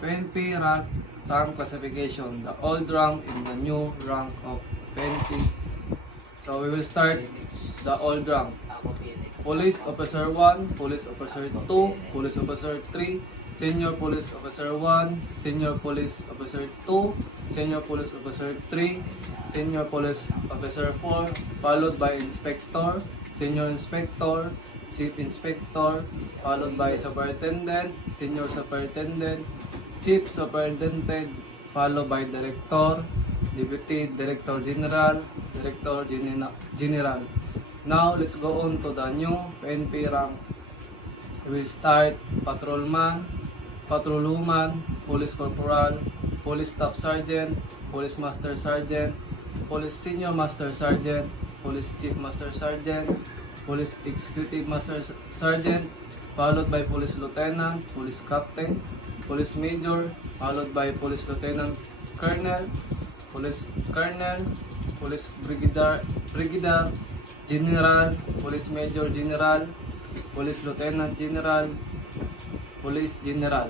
PNP rank classification, the old rank and the new rank of PNP. So we will start the old rank. Police Officer 1, Police Officer 2, Police Officer 3, Senior Police Officer 1, Senior Police Officer 2, Senior Police Officer 3, Senior Police Officer 4, followed by Inspector, Senior Inspector, Chief Inspector, followed by Superintendent, Senior Superintendent, Chief Superintendent, followed by Director, Deputy Director General, Director General. Now, let's go on to the new PNP rank. We will start Patrolman, Patrolwoman, Police Corporal, Police Staff Sergeant, Police Master Sergeant, Police Senior Master Sergeant, Police Chief Master Sergeant, Police Executive Master Sergeant, followed by Police Lieutenant, Police Captain, Police Major, followed by Police Lieutenant Colonel, Police Colonel, Police Brigadier General, Police Major General, Police Lieutenant General, Police General.